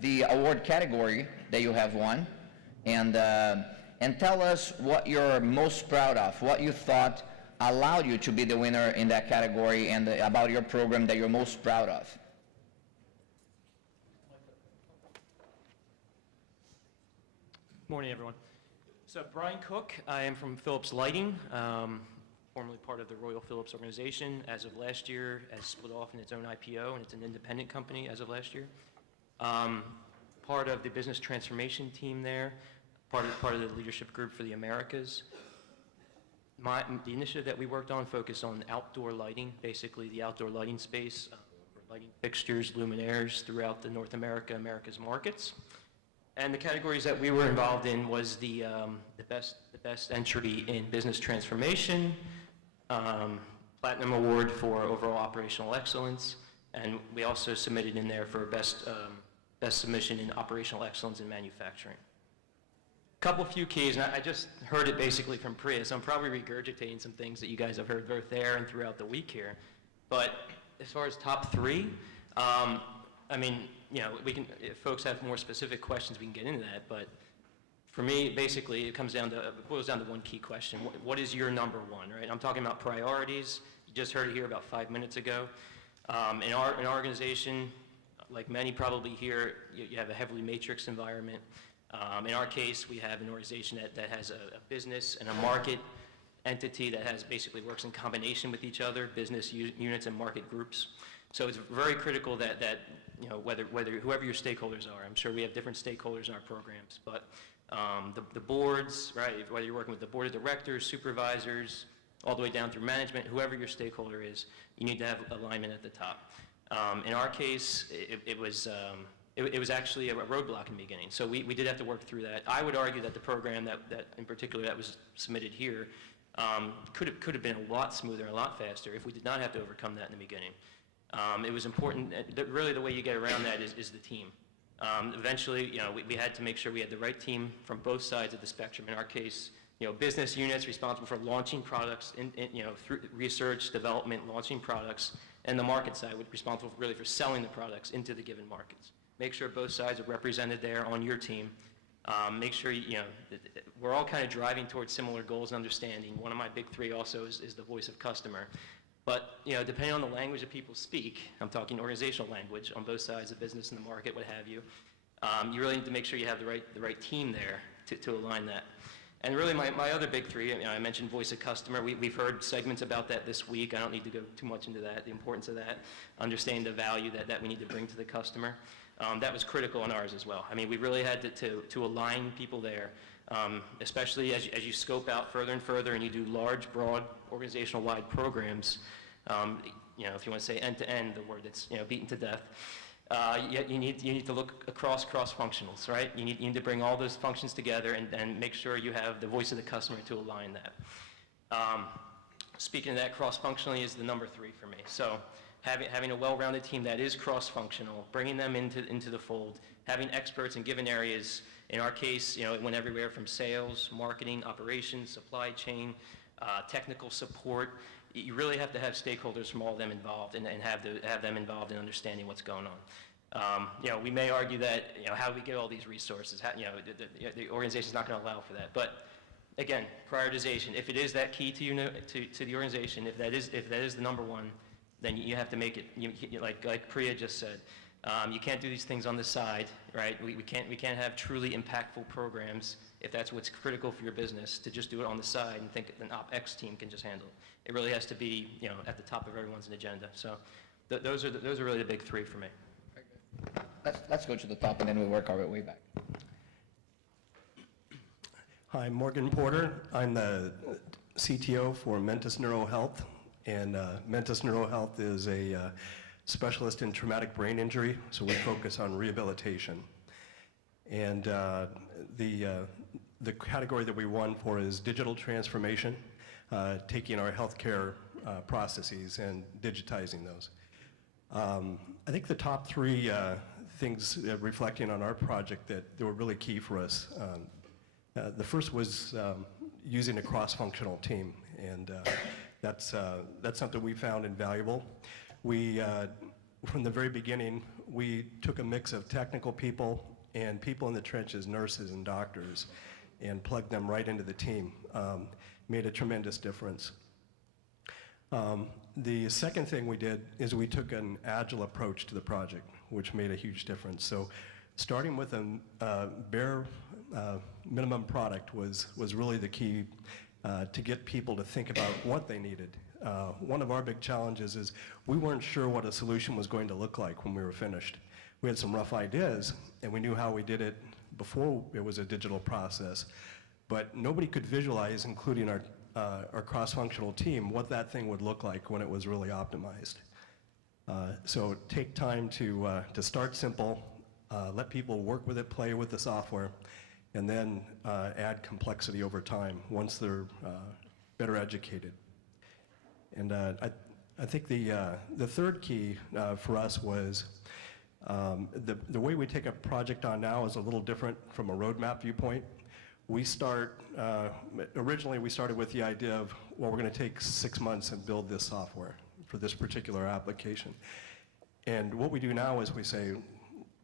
the award category that you have won, and tell us what you're most proud of, what you thought allowed you to be the winner in that category, and about your program that you're most proud of. Morning, everyone. So Brian Cook, I am from Philips Lighting, formerly part of the Royal Philips organization. As of last year, has split off in its own IPO, and it's an independent company as of last year. Part of the business transformation team there, part of the leadership group for the Americas. The initiative that we worked on focused on outdoor lighting, basically the outdoor lighting space, lighting fixtures, luminaires throughout the Americas markets. And the categories that we were involved in was the best entry in business transformation, Platinum Award for overall operational excellence, and we also submitted in there for best submission in operational excellence in manufacturing. Couple few keys, and I just heard it basically from Priya, so I'm probably regurgitating some things that you guys have heard both there and throughout the week here. But as far as top three, I mean, you know, we can, if folks have more specific questions, we can get into that. But for me, basically, it boils down to one key question: what is your number one? Right? I'm talking about priorities. You just heard it here about 5 minutes ago. In our organization, like many probably here, you have a heavily matrix environment. In our case, we have an organization that has a business and a market entity that basically works in combination with each other, business units and market groups. So it's very critical that you know, whoever your stakeholders are, I'm sure we have different stakeholders in our programs, but the boards, right, whether you're working with the board of directors, supervisors, all the way down through management, whoever your stakeholder is, you need to have alignment at the top. In our case, it was actually a roadblock in the beginning, so we did have to work through that. I would argue that the program that in particular that was submitted here could have been a lot smoother, a lot faster if we did not have to overcome that in the beginning. It was important, really the way you get around that is the team. Eventually, you know, we had to make sure we had the right team from both sides of the spectrum. In our case, you know, business units responsible for launching products, you know, through research, development, launching products, and the market side would be responsible really for selling the products into the given markets. Make sure both sides are represented there on your team. Make sure, you know, we're all kind of driving towards similar goals and understanding. One of my big three also is the voice of customer. But, you know, depending on the language that people speak, I'm talking organizational language on both sides of business and the market, what have you, you really need to make sure you have the right team there to align that. And really my other big three, you know, I mentioned voice of customer. We've heard segments about that this week. I don't need to go too much into that, the importance of that, understanding the value that we need to bring to the customer. That was critical in ours as well. I mean, we really had to align people there, especially as you scope out further and further and you do large, broad, organizational-wide programs. You know, if you want to say end-to-end, the word that's, you know, beaten to death, you need to look across cross-functionals, right? You need to bring all those functions together and make sure you have the voice of the customer to align that. Speaking of that, cross-functionally is the number three for me. So having a well-rounded team that is cross-functional, bringing them into the fold, having experts in given areas. In our case, you know, it went everywhere from sales, marketing, operations, supply chain, technical support. You really have to have stakeholders from all of them involved and have them involved in understanding what's going on. You know, we may argue that, you know, how do we get all these resources? How, you know, the organization's not going to allow for that. But again, prioritization. If it is that key to the organization, if that is the number one, then you have to make it, like Priya just said, you can't do these things on the side, right? We can't have truly impactful programs if that's what's critical for your business, to just do it on the side and think an OpEx team can just handle it. It really has to be, you know, at the top of everyone's agenda. So those are really the big three for me. Let's go to the top and then we'll work our way back. Hi, Morgan Porter. I'm the CTO for Mentis Neuro Health. And Mentis Neuro Health is a specialist in traumatic brain injury, so we focus on rehabilitation. And the category that we won for is digital transformation, taking our healthcare processes and digitizing those. I think the top three things reflecting on our project that were really key for us. The first was using a cross-functional team, and that's something we found invaluable. We, from the very beginning, we took a mix of technical people and people in the trenches, nurses and doctors, and plugged them right into the team. Made a tremendous difference. The second thing we did is we took an agile approach to the project, which made a huge difference. So starting with a bare minimum product was really the key to get people to think about what they needed. One of our big challenges is we weren't sure what a solution was going to look like when we were finished. We had some rough ideas, and we knew how we did it before it was a digital process, but nobody could visualize, including our cross-functional team, what that thing would look like when it was really optimized. So take time to start simple, let people work with it, play with the software, and then add complexity over time once they're better educated. And I think the third key for us was the way we take a project on now is a little different from a roadmap viewpoint. We start, originally we started with the idea of, well, we're going to take 6 months and build this software for this particular application. And what we do now is we say,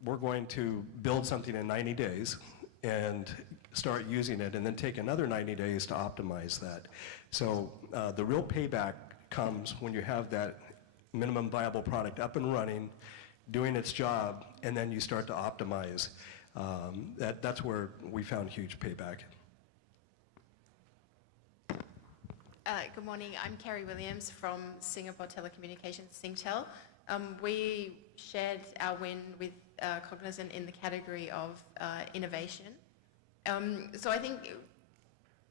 we're going to build something in 90 days and start using it, and then take another 90 days to optimize that. So the real payback comes when you have that minimum viable product up and running, doing its job, and then you start to optimize. That's where we found huge payback. Good morning, I'm Kerry Williams from Singapore Telecommunications, Singtel. We shared our win with Cognizant in the category of innovation. So I think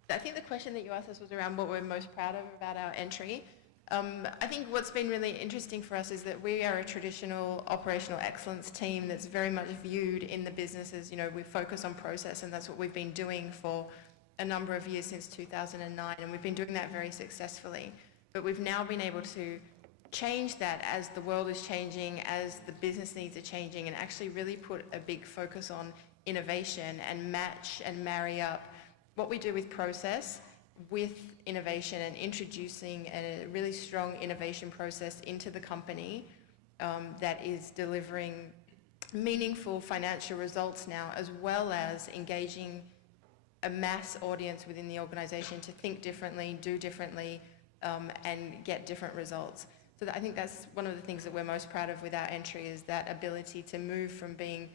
the question that you asked us was around what we're most proud of about our entry. I think what's been really interesting for us is that we are a traditional operational excellence team that's very much viewed in the business as, we focus on process, and that's what we've been doing for a number of years since 2009, and we've been doing that very successfully. But we've now been able to change that as the world is changing, as the business needs are changing, and actually really put a big focus on innovation and match and marry up what we do with process with innovation, and introducing a really strong innovation process into the company that is delivering meaningful financial results now, as well as engaging a mass audience within the organization to think differently, do differently, and get different results. So I think that's one of the things that we're most proud of with our entry, is that ability to move from being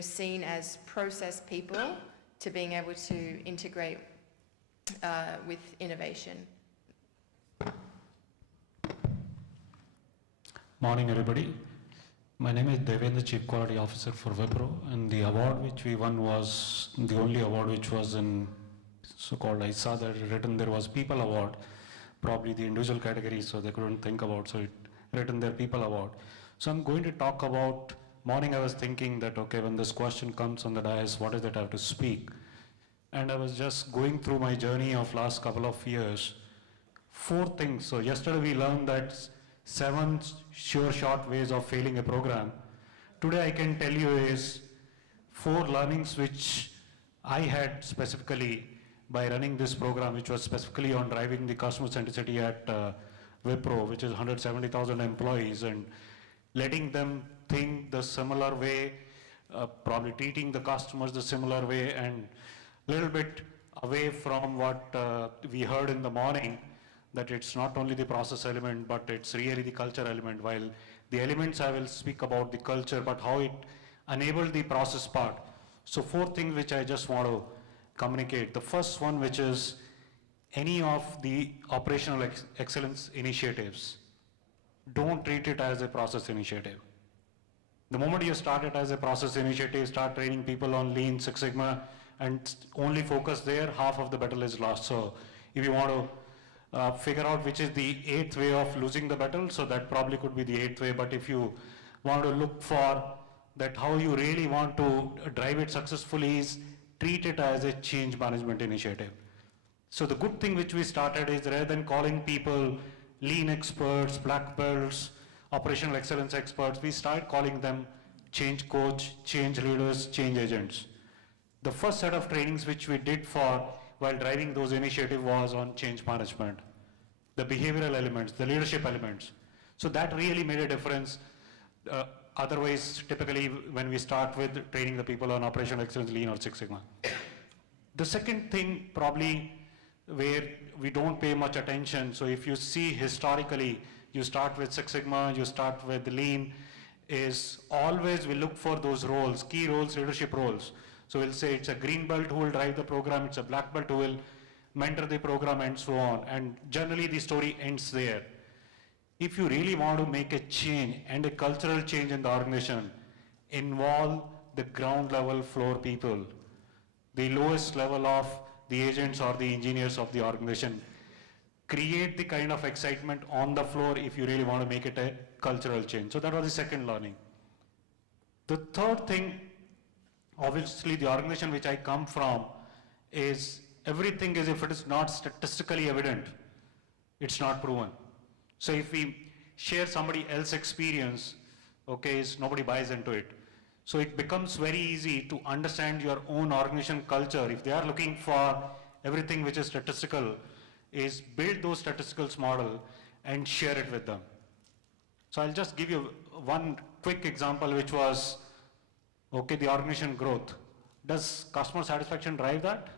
seen as process people to being able to integrate with innovation. Morning, everybody. My name is Devendra, Chief Quality Officer for Wipro, and the award which we won was the only award which was in so-called, I saw that written there was People Award, probably the individual category, so they couldn't think about, so it written their People Award. So I'm going to talk about, morning I was thinking that, okay, when this question comes on the dais, what is it I have to speak? And I was just going through my journey of last couple of years. 4 things. So yesterday we learned that 7 sure short ways of failing a program. Today I can tell you is 4 learnings which I had specifically by running this program, which was specifically on driving the customer centricity at Wipro, which is 170,000 employees, and letting them think the similar way, probably treating the customers the similar way, and little bit away from what we heard in the morning, that it's not only the process element, but it's really the culture element. While the elements I will speak about the culture, but how it enabled the process part. So 4 things which I just want to communicate. The first one, which is any of the operational excellence initiatives, don't treat it as a process initiative. The moment you start it as a process initiative, start training people on Lean, Six Sigma, and only focus there, half of the battle is lost. So if you want to figure out which is the 8th way of losing the battle, so that probably could be the 8th way. But if you want to look for that how you really want to drive it successfully, is treat it as a change management initiative. So the good thing which we started is, rather than calling people Lean experts, black belts, operational excellence experts, we started calling them change coach, change leaders, change agents. The first set of trainings which we did while driving those initiatives was on change management, the behavioral elements, the leadership elements. So that really made a difference. Otherwise, typically when we start with training the people on operational excellence, Lean or Six Sigma. The second thing probably where we don't pay much attention, so if you see historically, you start with Six Sigma, you start with Lean, is always we look for those roles, key roles, leadership roles. So we'll say it's a green belt who will drive the program, it's a black belt who will mentor the program and so on. And generally the story ends there. If you really want to make a change and a cultural change in the organization, involve the ground level floor people, the lowest level of the agents or the engineers of the organization. Create the kind of excitement on the floor if you really want to make it a cultural change. So that was the second learning. The third thing, obviously the organization which I come from is everything is, if it is not statistically evident, it's not proven. So if we share somebody else's experience, okay, nobody buys into it. So it becomes very easy to understand your own organization culture. If they are looking for everything which is statistical, is build those statistical model and share it with them. So I'll just give you one quick example, which was, okay, the organization growth. Does customer satisfaction drive that?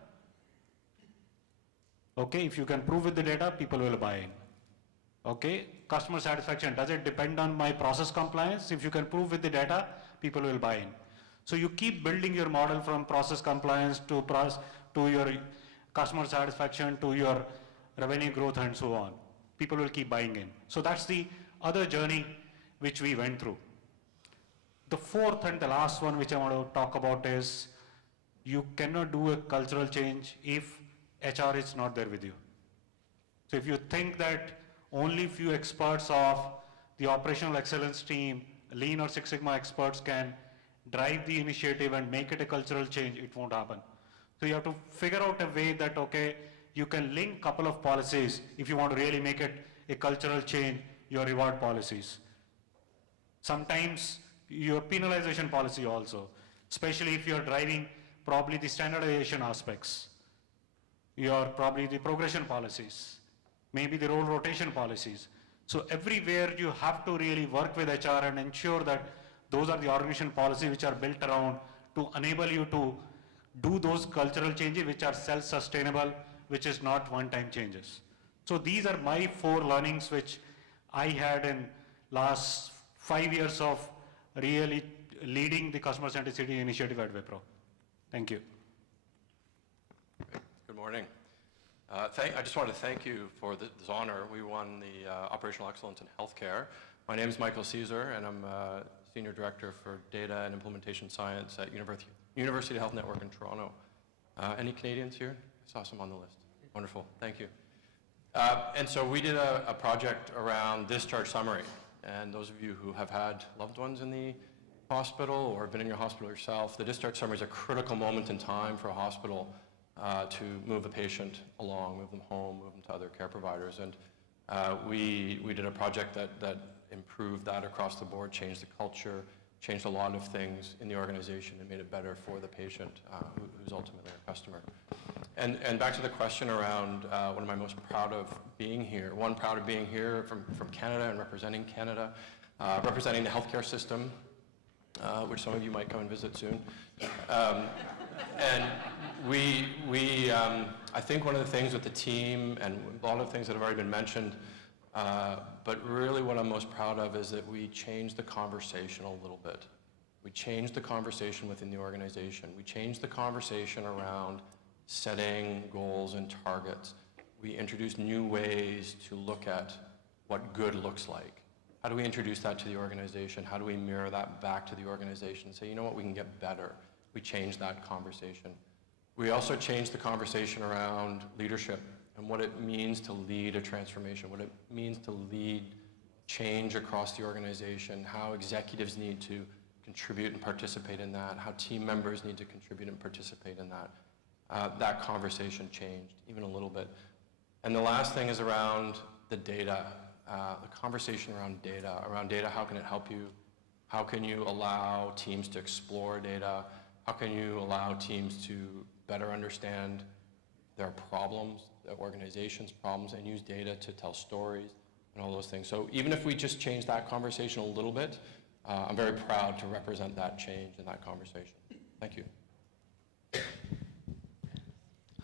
Okay, if you can prove with the data, people will buy in. Okay, customer satisfaction, does it depend on my process compliance? If you can prove with the data, people will buy in. So you keep building your model from process compliance to your customer satisfaction to your revenue growth and so on. People will keep buying in. So that's the other journey which we went through. The fourth and the last one which I want to talk about is you cannot do a cultural change if HR is not there with you. So if you think that only few experts of the operational excellence team, Lean or Six Sigma experts can drive the initiative and make it a cultural change, it won't happen. So you have to figure out a way that, okay, you can link a couple of policies if you want to really make it a cultural change, your reward policies. Sometimes your penalization policy also, especially if you're driving probably the standardization aspects, your probably the progression policies, maybe the role rotation policies. So everywhere you have to really work with HR and ensure that those are the organization policies which are built around to enable you to do those cultural changes which are self-sustainable, which is not one-time changes. So these are my 4 learnings which I had in last 5 years of really leading the customer centricity initiative at Wipro. Thank you. Good morning. I just wanted to thank you for this honor. We won the Operational Excellence in Healthcare. My name is Michael Caesar, and I'm Senior Director for Data and Implementation Science at University Health Network in Toronto. Any Canadians here? I saw some on the list. Wonderful, thank you. And so we did a project around discharge summary. And those of you who have had loved ones in the hospital or been in your hospital yourself, the discharge summary is a critical moment in time for a hospital to move a patient along, move them home, move them to other care providers. And we did a project that improved that across the board, changed the culture, changed a lot of things in the organization and made it better for the patient who's ultimately our customer. And back to the question around what am I most proud of being here? One, proud of being here from Canada and representing Canada, representing the healthcare system, which some of you might come and visit soon. And I think one of the things with the team and a lot of things that have already been mentioned, but really what I'm most proud of is that we changed the conversation a little bit. We changed the conversation within the organization. We changed the conversation around setting goals and targets. We introduced new ways to look at what good looks like. How do we introduce that to the organization? How do we mirror that back to the organization and say, you know what, we can get better. We changed that conversation. We also changed the conversation around leadership and what it means to lead a transformation, what it means to lead change across the organization, how executives need to contribute and participate in that, how team members need to contribute and participate in that. That conversation changed even a little bit. And the last thing is around the data, the conversation around data, how can it help you? How can you allow teams to explore data? How can you allow teams to better understand their problems, their organization's problems, and use data to tell stories and all those things? So even if we just change that conversation a little bit, I'm very proud to represent that change in that conversation. Thank you.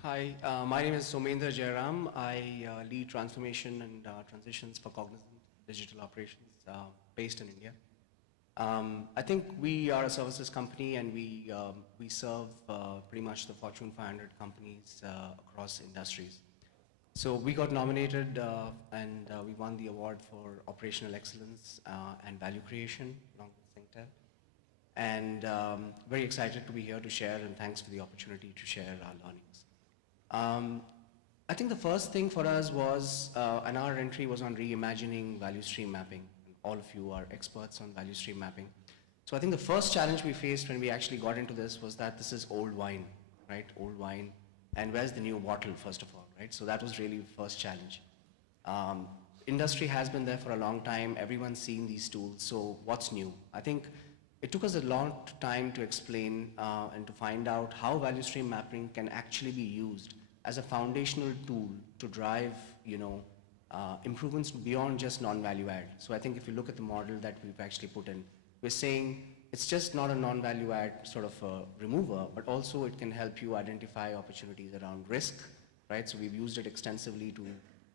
Hi, my name is Somendra Jairam. I lead transformation and transitions for Cognizant Digital Operations based in India. I think we are a services company, and we serve pretty much the Fortune 500 companies across industries. So we got nominated and we won the award for operational excellence and value creation along with Singtel. And very excited to be here to share, and thanks for the opportunity to share our learnings. I think the first thing for us was, and our entry was on reimagining value stream mapping. All of you are experts on value stream mapping. So I think the first challenge we faced when we actually got into this was that this is old wine, right? Old wine. And where's the new bottle, first of all, right? So that was really the first challenge. Industry has been there for a long time. Everyone's seen these tools. So what's new? I think it took us a long time to explain and to find out how value stream mapping can actually be used as a foundational tool to drive, improvements beyond just non-value add. So I think if you look at the model that we've actually put in, we're saying it's just not a non-value add sort of a remover, but also it can help you identify opportunities around risk, right? So we've used it extensively to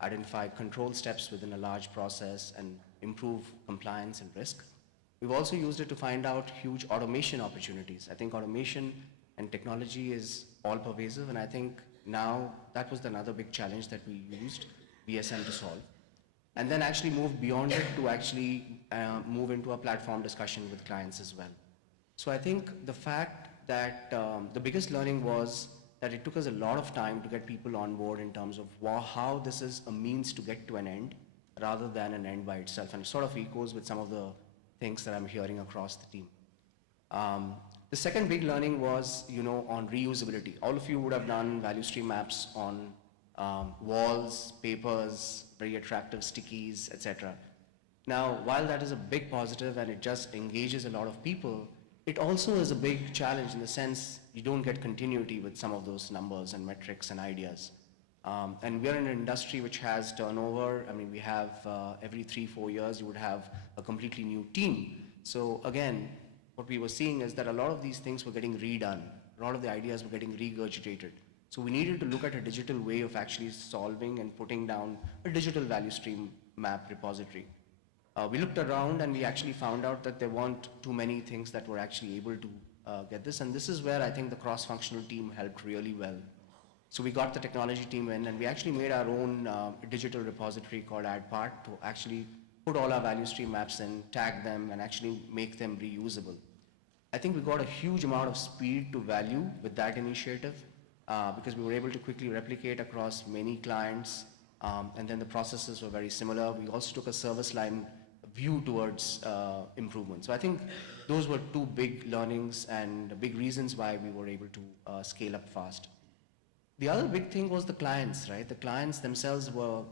identify control steps within a large process and improve compliance and risk. We've also used it to find out huge automation opportunities. I think automation and technology is all pervasive, and I think now that was another big challenge that we used VSM to solve. And then actually move beyond it to actually move into a platform discussion with clients as well. So I think the fact that the biggest learning was that it took us a lot of time to get people on board in terms of how this is a means to get to an end rather than an end by itself. And it sort of echoes with some of the things that I'm hearing across the team. The second big learning was, on reusability. All of you would have done value stream maps on walls, papers, very attractive stickies, etc. Now, while that is a big positive and it just engages a lot of people, it also is a big challenge in the sense you don't get continuity with some of those numbers and metrics and ideas. And we're in an industry which has turnover. I mean, we have every 3-4 years you would have a completely new team. So again, what we were seeing is that a lot of these things were getting redone. A lot of the ideas were getting regurgitated. So we needed to look at a digital way of actually solving and putting down a digital value stream map repository. We looked around and we actually found out that there weren't too many things that were actually able to get this. And this is where I think the cross-functional team helped really well. So we got the technology team in and we actually made our own digital repository called AddPart to actually put all our value stream maps in, tag them, and actually make them reusable. I think we got a huge amount of speed to value with that initiative. Because we were able to quickly replicate across many clients, and then the processes were very similar. We also took a service line view towards improvement. So I think those were two big learnings and big reasons why we were able to scale up fast. The other big thing was the clients, right? The clients themselves were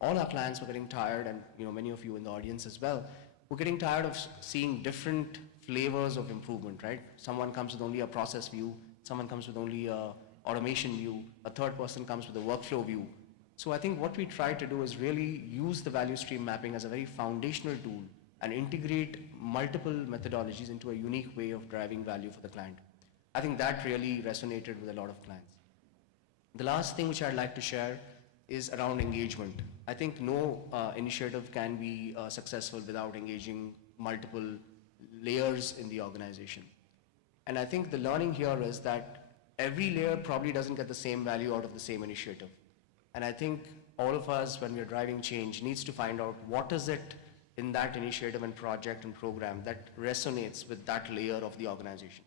all our clients were getting tired, and many of you in the audience as well, were getting tired of seeing different flavors of improvement, right? Someone comes with only a process view, someone comes with only a automation view, a third person comes with a workflow view. So I think what we try to do is really use the value stream mapping as a very foundational tool and integrate multiple methodologies into a unique way of driving value for the client. I think that really resonated with a lot of clients. The last thing which I'd like to share is around engagement. I think no initiative can be successful without engaging multiple layers in the organization. And I think the learning here is that every layer probably doesn't get the same value out of the same initiative. And I think all of us, when we're driving change, needs to find out what is it in that initiative and project and program that resonates with that layer of the organization.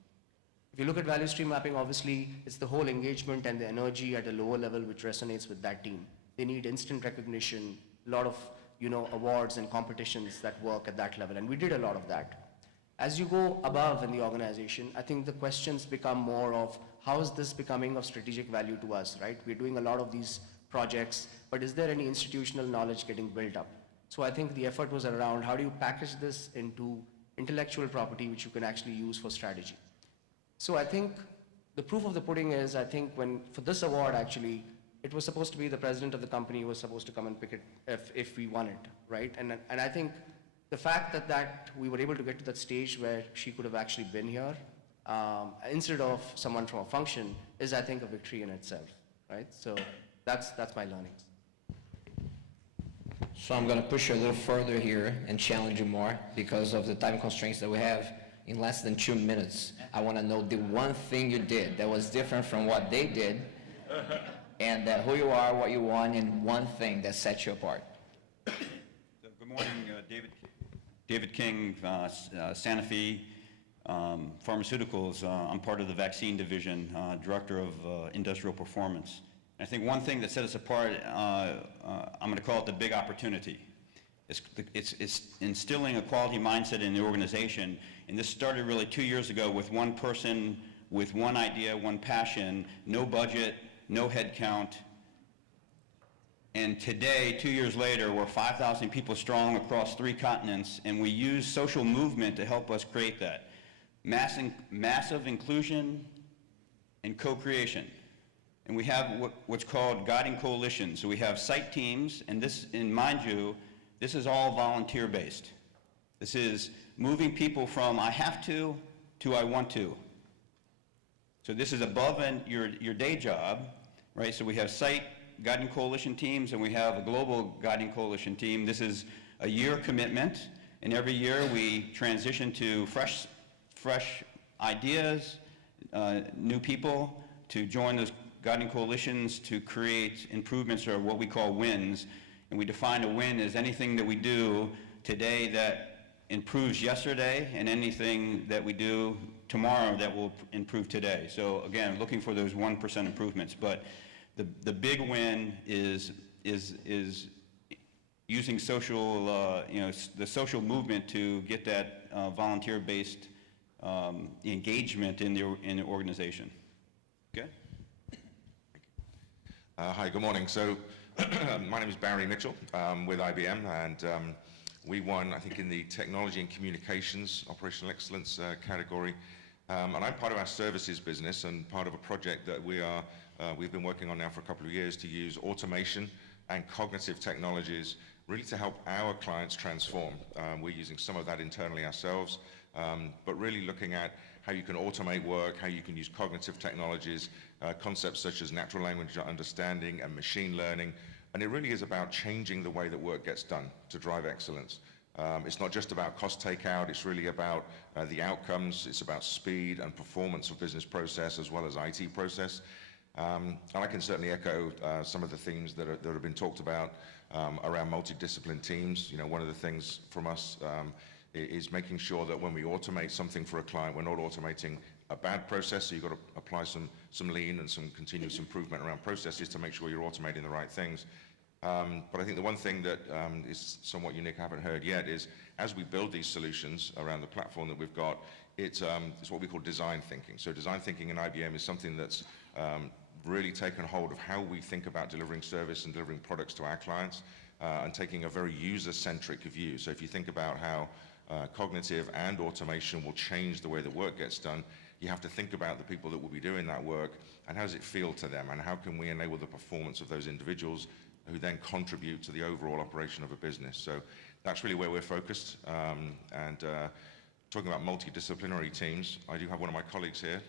If you look at value stream mapping, obviously, it's the whole engagement and the energy at a lower level which resonates with that team. They need instant recognition, a lot of awards and competitions that work at that level, and we did a lot of that. As you go above in the organization, I think the questions become more of how is this becoming of strategic value to us, right? We're doing a lot of these projects, but is there any institutional knowledge getting built up? So I think the effort was around how do you package this into intellectual property which you can actually use for strategy. So I think the proof of the pudding is, I think for this award actually, it was supposed to be the president of the company who was supposed to come and pick it if we won it, right? And I think the fact that we were able to get to that stage where she could have actually been here instead of someone from a function is, I think, a victory in itself, right? So that's my learnings. So I'm going to push you a little further here and challenge you more because of the time constraints that we have. In less than 2 minutes, I want to know the one thing you did that was different from what they did, and who you are, what you want, and one thing that sets you apart. Good morning, David King, Sanofi Pharmaceuticals. I'm part of the vaccine division, director of industrial performance. I think one thing that set us apart, I'm going to call it the big opportunity. It's instilling a quality mindset in the organization, and this started really 2 years ago with one person, with one idea, one passion, no budget, no head count. And today, 2 years later, we're 5,000 people strong across 3 continents, and we use social movement to help us create that. Massive inclusion and co-creation. And we have what's called guiding coalitions. So we have site teams, and this, and mind you, this is all volunteer-based. This is moving people from I have to I want to. So this is above your day job, right? So we have site guiding coalition teams, and we have a global guiding coalition team. This is a year commitment, and every year we transition to fresh ideas, new people to join those guiding coalitions to create improvements, or what we call wins. And we define a win as anything that we do today that improves yesterday, and anything that we do tomorrow that will improve today. So again, looking for those 1% improvements. But the big win is using social, the social movement to get that volunteer-based engagement in the organization. Okay. Hi, good morning. So my name is Barry Mitchell with IBM, and we won, I think, in the technology and communications operational excellence category. And I'm part of our services business and part of a project that we've been working on now for a couple of years to use automation and cognitive technologies really to help our clients transform. We're using some of that internally ourselves, but really looking at how you can automate work, how you can use cognitive technologies, concepts such as natural language understanding and machine learning. And it really is about changing the way that work gets done to drive excellence. It's not just about cost takeout, it's really about the outcomes, it's about speed and performance of business process as well as IT process. And I can certainly echo some of the themes that have been talked about around multidiscipline teams. You know, one of the things from us is making sure that when we automate something for a client, we're not automating a bad process, so you've got to apply some lean and some continuous improvement around processes to make sure you're automating the right things. But I think the one thing that is somewhat unique I haven't heard yet is, as we build these solutions around the platform that we've got, it's what we call design thinking. So design thinking in IBM is something that's really taken hold of how we think about delivering service and delivering products to our clients, and taking a very user-centric view. So if you think about how cognitive and automation will change the way that work gets done, you have to think about the people that will be doing that work, and how does it feel to them, and how can we enable the performance of those individuals who then contribute to the overall operation of a business. So that's really where we're focused. Talking about multidisciplinary teams, I do have one of my colleagues here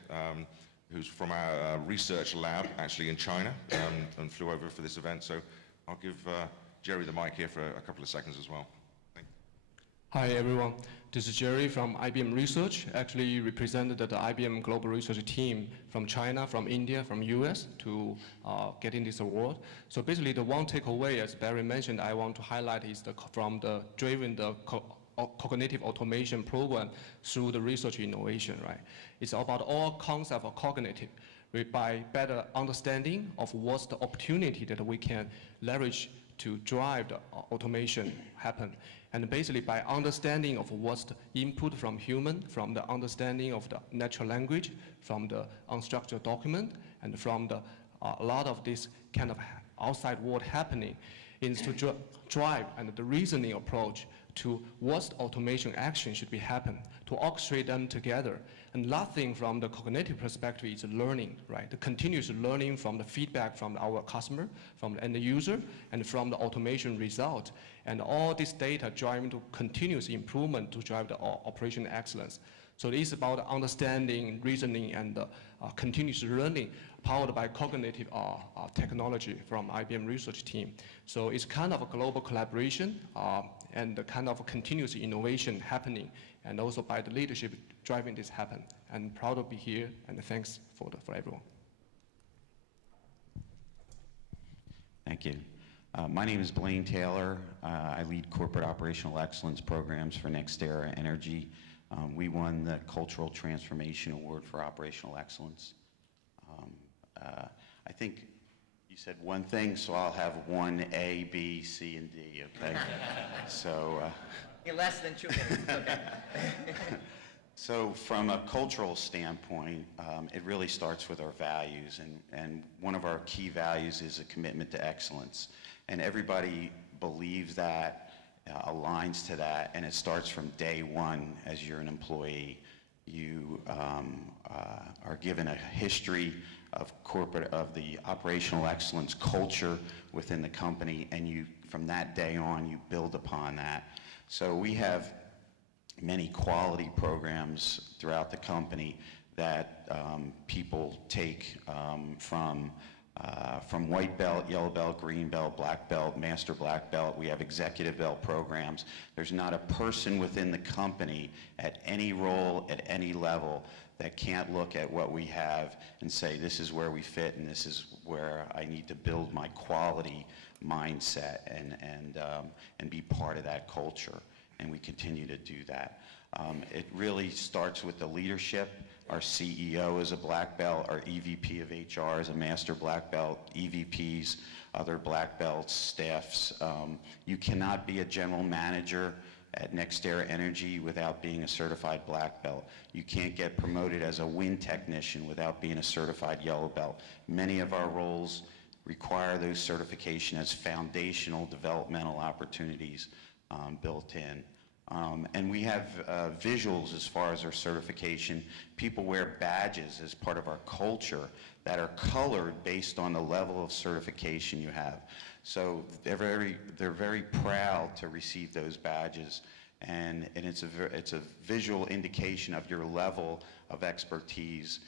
who's from our research lab actually in China, and flew over for this event. So I'll give Jerry the mic here for a couple of seconds as well. Hi everyone, this is Jerry from IBM Research, actually represented the IBM Global Research team from China, from India, from US to getting this award. So basically the one takeaway, as Barry mentioned, I want to highlight is from the cognitive automation program through the research innovation, right? It's about all concept of cognitive, by better understanding of what's the opportunity that we can leverage to drive the automation happen. And basically by understanding of what's the input from human, from the understanding of the natural language, from the unstructured document, and from the a lot of this kind of outside world happening, is to drive and the reasoning approach to what automation action should be happen, to orchestrate them together. And last thing from the cognitive perspective is learning, right? The continuous learning from the feedback from our customer, from the end user, and from the automation result. And all this data driving to continuous improvement to drive the operation excellence. So it is about understanding, reasoning, and continuous learning powered by cognitive technology from IBM research team. So it's kind of a global collaboration and the kind of continuous innovation happening, and also by the leadership driving this happen. And proud to be here, and thanks for everyone. Thank you. My name is Blaine Taylor. I lead corporate operational excellence programs for NextEra Energy. We won the Cultural Transformation Award for Operational Excellence. I think you said one thing, so I'll have 1 A, B, C, and D, okay? So. In less than 2 minutes, okay. So from a cultural standpoint, it really starts with our values, and one of our key values is a commitment to excellence. And everybody believes that, aligns to that, and it starts from day one as you're an employee. You are given a history of the operational excellence culture within the company, and you, from that day on, you build upon that. So we have many quality programs throughout the company that people take from white belt, yellow belt, green belt, black belt, master black belt. We have executive belt programs. There's not a person within the company at any role, at any level, that can't look at what we have and say, this is where we fit and this is where I need to build my quality mindset and be part of that culture. And we continue to do that. It really starts with the leadership. Our CEO is a black belt, our EVP of HR is a master black belt, EVPs, other black belts, staffs. You cannot be a general manager at NextEra Energy without being a certified black belt. You can't get promoted as a wind technician without being a certified yellow belt. Many of our roles require those certification as foundational developmental opportunities built in. And we have visuals as far as our certification. People wear badges as part of our culture that are colored based on the level of certification you have. So they're very proud to receive those badges, and it's a visual indication of your level of expertise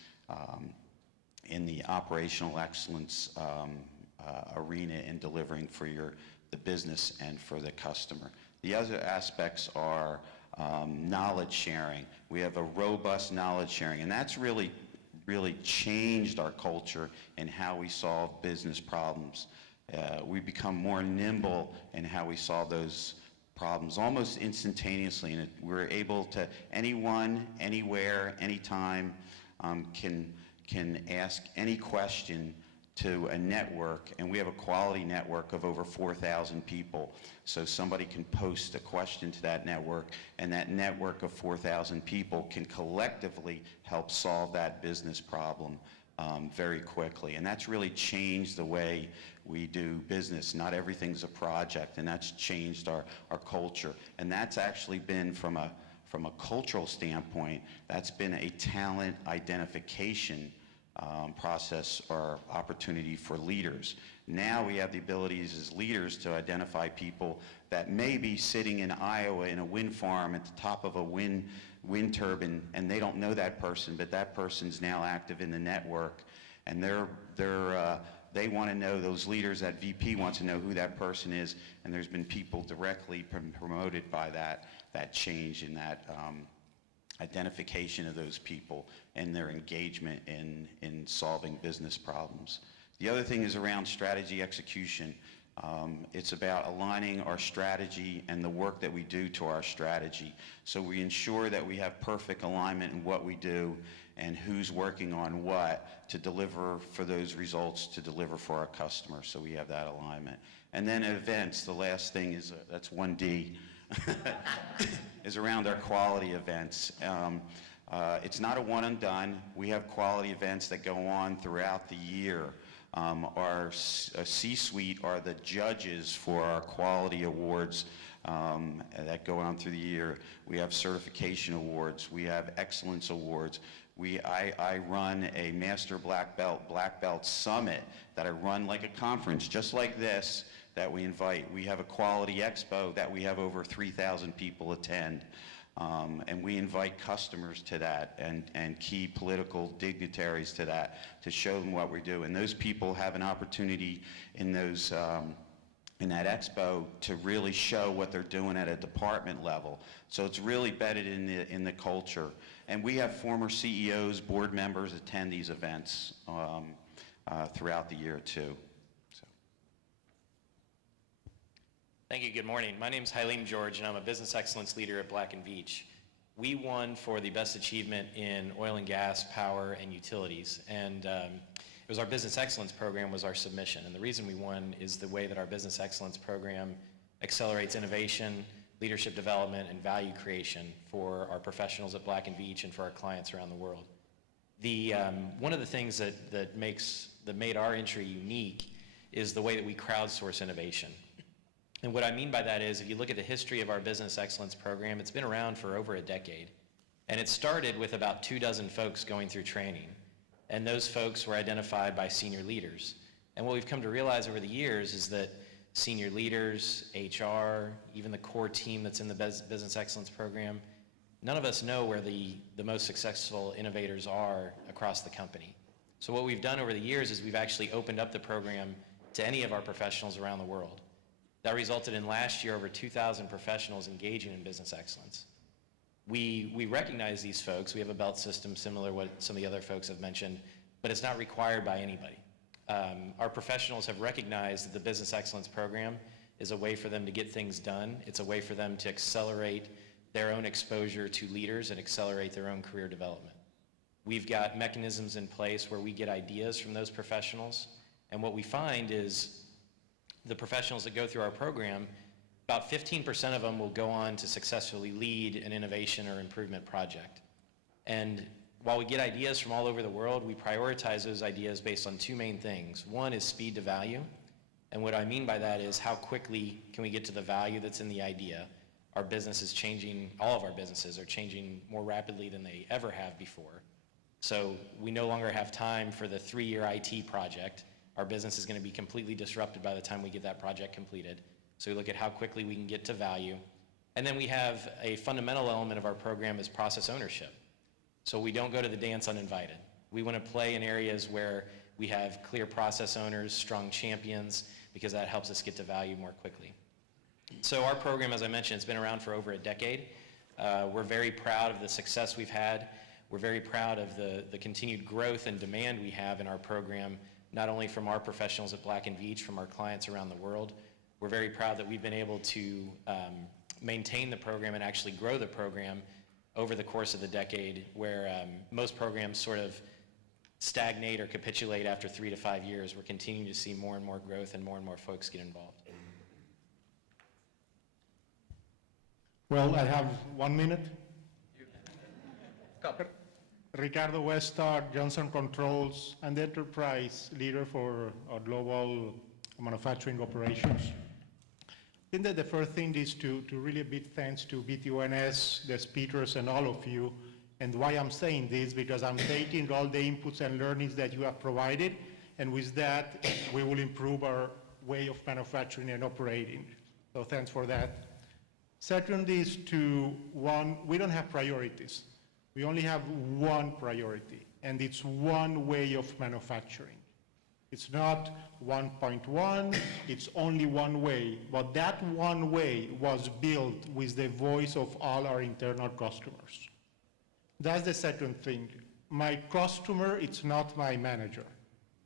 in the operational excellence arena in delivering for the business and for the customer. The other aspects are knowledge sharing. We have a robust knowledge sharing, and that's really changed our culture and how we solve business problems. We become more nimble in how we solve those problems almost instantaneously, and we're able to, anyone, anywhere, anytime, can ask any question to a network, and we have a quality network of over 4,000 people. So somebody can post a question to that network, and that network of 4,000 people can collectively help solve that business problem very quickly. And that's really changed the way we do business. Not everything's a project, and that's changed our culture. And that's actually been, from a cultural standpoint, that's been a talent identification process or opportunity for leaders. Now we have the abilities as leaders to identify people that may be sitting in Iowa in a wind farm at the top of a wind turbine, and they don't know that person, but that person's now active in the network, and they want to know, those leaders, that VP wants to know who that person is, and there's been people directly promoted by that change in that identification of those people and their engagement in solving business problems. The other thing is around strategy execution. It's about aligning our strategy and the work that we do to our strategy. So we ensure that we have perfect alignment in what we do and who's working on what to deliver for those results, to deliver for our customers. So we have that alignment. And then events, the last thing is, that's 1D, is around our quality events. It's not a one and done. We have quality events that go on throughout the year. Our C-suite are the judges for our quality awards that go on through the year. We have certification awards. We have excellence awards. I run a Master Black Belt Summit that I run like a conference, just like this, that we invite. We have a Quality Expo that we have over 3,000 people attend. And we invite customers to that and key political dignitaries to that to show them what we do. And those people have an opportunity in those in that expo to really show what they're doing at a department level. So it's really embedded in the culture. And we have former CEOs, board members attend these events throughout the year too. So. Thank you. Good morning. My name is Halim George, and I'm a business excellence leader at Black & Veatch. We won for the best achievement in oil and gas, power, and utilities. And it was our business excellence program was our submission. And the reason we won is the way that our business excellence program accelerates innovation, leadership development, and value creation for our professionals at Black & Veatch and for our clients around the world. One of the things that made our entry unique is the way that we crowdsource innovation. And what I mean by that is, if you look at the history of our business excellence program, it's been around for over a decade. And it started with about 24 folks going through training. And those folks were identified by senior leaders. And what we've come to realize over the years is that senior leaders, HR, even the core team that's in the business excellence program, none of us know where the most successful innovators are across the company. So what we've done over the years is we've actually opened up the program to any of our professionals around the world. That resulted in last year over 2,000 professionals engaging in business excellence. We recognize these folks. We have a belt system similar to what some of the other folks have mentioned, but it's not required by anybody. Our professionals have recognized that the business excellence program is a way for them to get things done. It's a way for them to accelerate their own exposure to leaders and accelerate their own career development. We've got mechanisms in place where we get ideas from those professionals, and what we find is the professionals that go through our program, about 15% of them will go on to successfully lead an innovation or improvement project. And while we get ideas from all over the world, we prioritize those ideas based on two main things. One is speed to value. And what I mean by that is how quickly can we get to the value that's in the idea. Our business is changing, all of our businesses are changing more rapidly than they ever have before. So we no longer have time for the 3-year IT project. Our business is going to be completely disrupted by the time we get that project completed. So we look at how quickly we can get to value. And then we have a fundamental element of our program is process ownership. So we don't go to the dance uninvited. We want to play in areas where we have clear process owners, strong champions, because that helps us get to value more quickly. So our program, as I mentioned, it's been around for over a decade. We're very proud of the success we've had. We're very proud of the continued growth and demand we have in our program, not only from our professionals at Black & Veatch, from our clients around the world. We're very proud that we've been able to maintain the program and actually grow the program over the course of the decade, where most programs sort of stagnate or capitulate after 3 to 5 years. We're continuing to see more and more growth and more folks get involved. Well, I have 1 minute. Ricardo Westar, Johnson Controls, and the enterprise leader for our global manufacturing operations. I think that the first thing is to really a big thanks to BTOES, the speakers, and all of you. And why I'm saying this, because I'm taking all the inputs and learnings that you have provided, and with that, we will improve our way of manufacturing and operating. So thanks for that. Second is we don't have priorities. We only have one priority, and it's one way of manufacturing. It's not 1.1, it's only one way, but that one way was built with the voice of all our internal customers. That's the second thing. My customer, it's not my manager.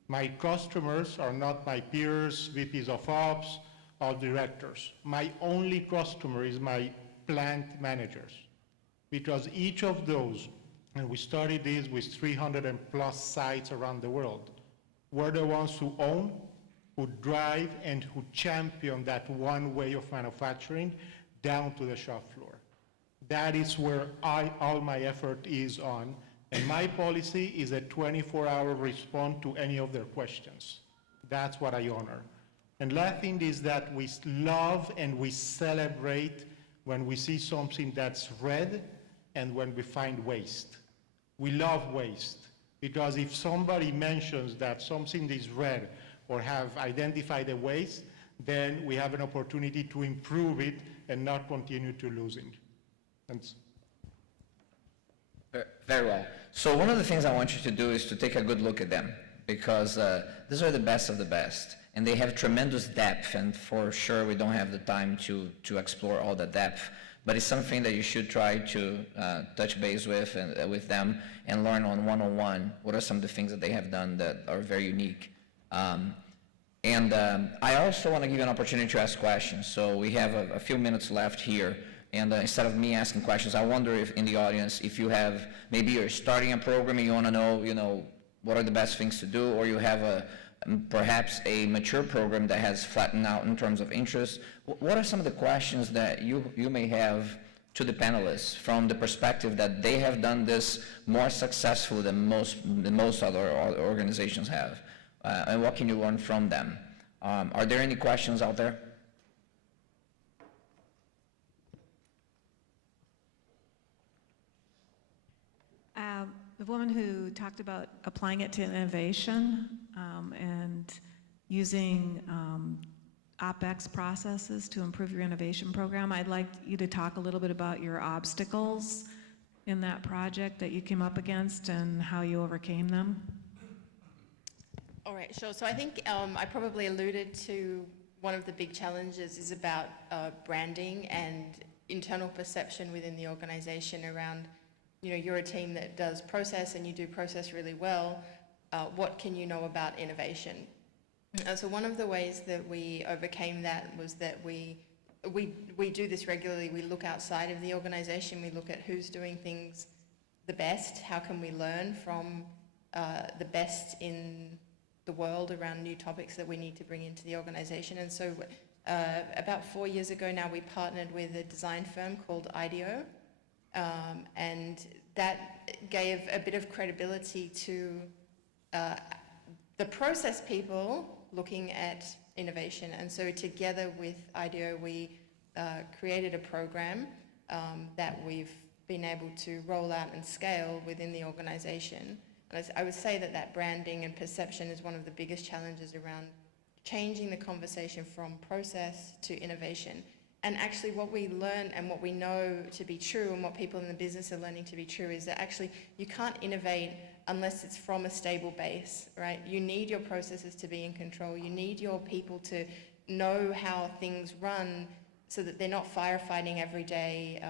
My customers are not my peers, VPs of ops, or directors. My only customer is my plant managers, because each of those, and we studied this with 300+ sites around the world, were the ones who own, who drive, and who champion that one way of manufacturing down to the shop floor. That is where all my effort is on, and my policy is a 24-hour response to any of their questions. That's what I honor. And last thing is that we love and we celebrate when we see something that's red and when we find waste. We love waste, because if somebody mentions that something is red or have identified a waste, then we have an opportunity to improve it and not continue to losing. And Very well. So one of the things I want you to do is to take a good look at them, because these are the best of the best, and they have tremendous depth, and for sure we don't have the time to explore all the depth, but it's something that you should try to touch base with and with them and learn on one-on-one what are some of the things that they have done that are very unique. I also want to give you an opportunity to ask questions. So we have a few minutes left here. And instead of me asking questions, I wonder if in the audience, if you have, maybe you're starting a program and you want to know, what are the best things to do, or you have perhaps a mature program that has flattened out in terms of interest. What are some of the questions that you may have to the panelists from the perspective that they have done this more successfully than most other organizations have? And what can you learn from them? Are there any questions out there? The woman who talked about applying it to innovation and using OpEx processes to improve your innovation program, I'd like you to talk a little bit about your obstacles in that project that you came up against and how you overcame them. All right, sure. So I think I probably alluded to one of the big challenges is about branding and internal perception within the organization around, you're a team that does process and you do process really well. What can you know about innovation? So one of the ways that we overcame that was that we do this regularly. We look outside of the organization. We look at who's doing things the best. How can we learn from the best in the world around new topics that we need to bring into the organization? And so about 4 years ago now, we partnered with a design firm called IDEO. And that gave a bit of credibility to the process people looking at innovation. And so together with IDEO, we created a program that we've been able to roll out and scale within the organization. And I would say that branding and perception is one of the biggest challenges around changing the conversation from process to innovation. And actually what we learn and what we know to be true and what people in the business are learning to be true is that actually you can't innovate unless it's from a stable base, right? You need your processes to be in control. You need your people to know how things run so that they're not firefighting every day,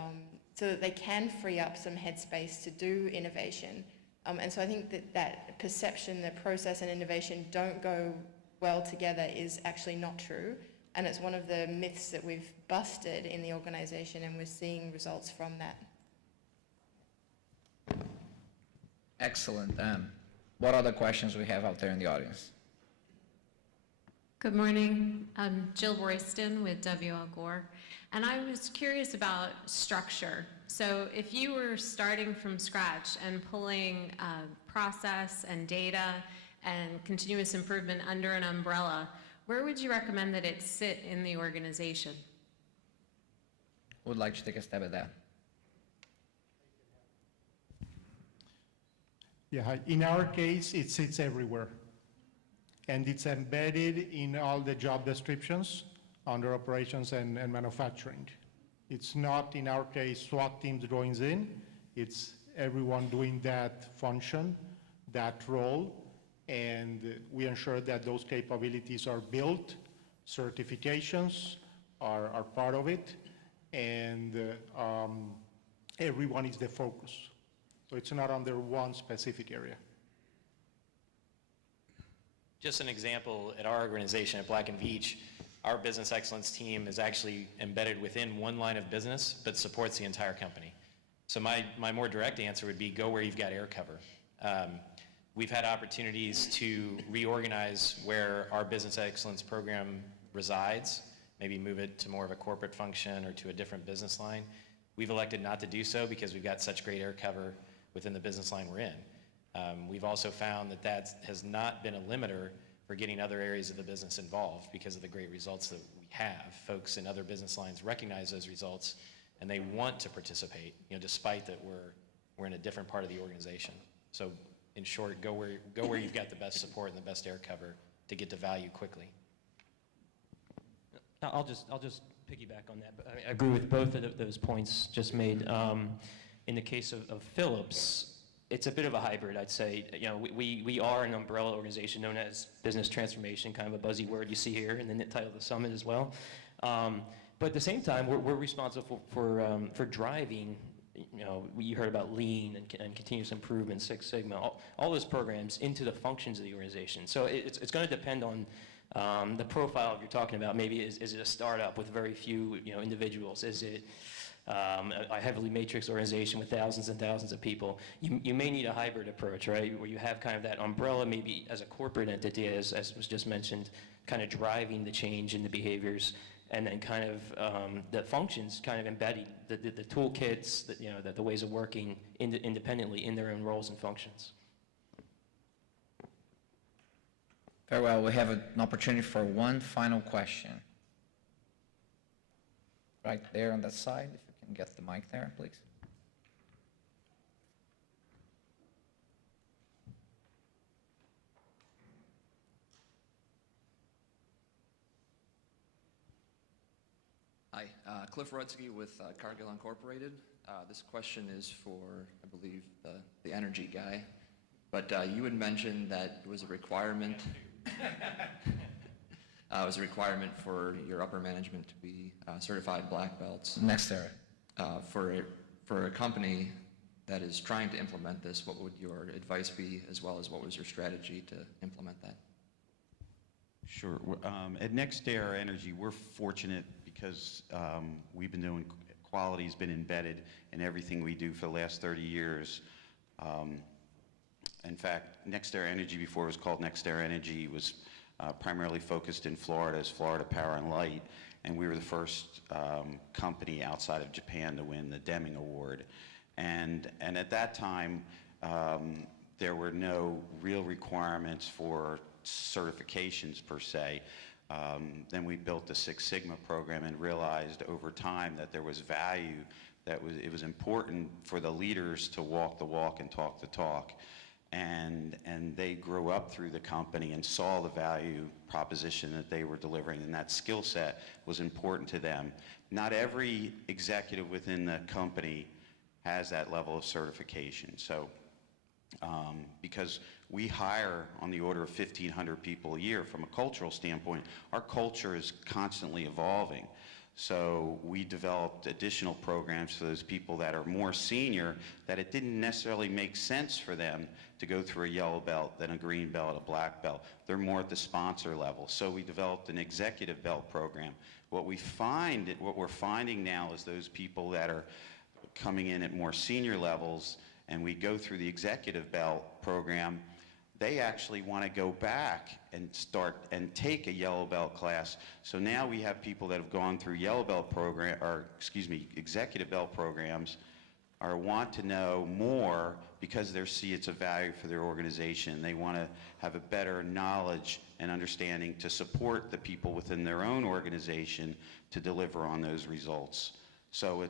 so that they can free up some headspace to do innovation. And so I think that perception that process and innovation don't go well together is actually not true. And it's one of the myths that we've busted in the organization, and we're seeing results from that. Excellent. What other questions we have out there in the audience? Good morning. I'm Jill Royston with W. L. Gore, and I was curious about structure. So if you were starting from scratch and pulling process and data and continuous improvement under an umbrella, where would you recommend that it sit in the organization? Would like to take a stab at that. Yeah, in our case, it sits everywhere. And it's embedded in all the job descriptions under operations and manufacturing. It's not, in our case, SWAT teams going in. It's everyone doing that function, that role, and we ensure that those capabilities are built. Certifications are part of it, and everyone is the focus. So it's not under one specific area. Just an example, at our organization at Black & Veatch, our business excellence team is actually embedded within one line of business, but supports the entire company. So my more direct answer would be go where you've got air cover. We've had opportunities to reorganize where our business excellence program resides, maybe move it to more of a corporate function or to a different business line. We've elected not to do so because we've got such great air cover within the business line we're in. We've also found that has not been a limiter getting other areas of the business involved because of the great results that we have. Folks in other business lines recognize those results, and they want to participate, despite that we're in a different part of the organization. So in short, go where you've got the best support and the best air cover to get to value quickly. I'll just piggyback on that. But I agree with both of those points just made. In the case of Philips, it's a bit of a hybrid, I'd say. We are an umbrella organization known as business transformation, kind of a buzzy word you see here in the title of the summit as well. But at the same time, we're responsible for driving. You heard about lean and continuous improvement, Six Sigma, all those programs into the functions of the organization. So it's going to depend on the profile you're talking about. Maybe is it a startup with very few individuals? Is it a heavily matrix organization with thousands and thousands of people? You may need a hybrid approach, right, where you have kind of that umbrella, maybe as a corporate entity, as was just mentioned, kind of driving the change in the behaviors, and then kind of the functions kind of embedding the toolkits, the ways of working independently in their own roles and functions. Very well. We have an opportunity for one final question. Right there on that side, if you can get the mic there, please. Hi, Cliff Rudsky with Cargill Incorporated. This question is for, I believe, the energy guy. But you had mentioned that it was a requirement. It was a requirement for your upper management to be certified black belts. Next area. For a company that is trying to implement this, what would your advice be, as well as what was your strategy to implement that? Sure. At NextAir Energy, we're fortunate because we've been doing, quality's been embedded in everything we do for the last 30 years. In fact, NextAir Energy, before it was called NextAir Energy, was primarily focused in Florida as Florida Power and Light, and we were the first company outside of Japan to win the Deming Award. And at that time, there were no real requirements for certifications per se. Then we built the Six Sigma program and realized over time that there was value, it was important for the leaders to walk the walk and talk the talk. And they grew up through the company and saw the value proposition that they were delivering, and that skill set was important to them. Not every executive within the company has that level of certification. So because we hire on the order of 1,500 people a year, from a cultural standpoint, our culture is constantly evolving. So we developed additional programs for those people that are more senior, that it didn't necessarily make sense for them to go through a yellow belt, then a green belt, a black belt. They're more at the sponsor level. So we developed an executive belt program. What we're finding now is those people that are coming in at more senior levels, and we go through the executive belt program, they actually want to go back and start and take a yellow belt class. So now we have people that have gone through yellow belt program, or excuse me, executive belt programs, or want to know more because they see it's a value for their organization. They want to have a better knowledge and understanding to support the people within their own organization to deliver on those results. So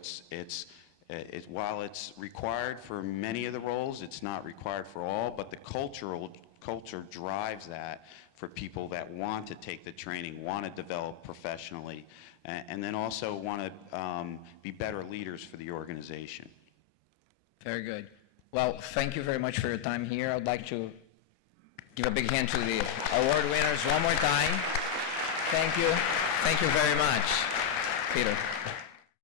while it's required for many of the roles, it's not required for all, but the culture drives that for people that want to take the training, want to develop professionally, and then also want to be better leaders for the organization. Very good. Well, thank you very much for your time here. I'd like to give a big hand to the award winners one more time. Thank you. Thank you very much, Peter.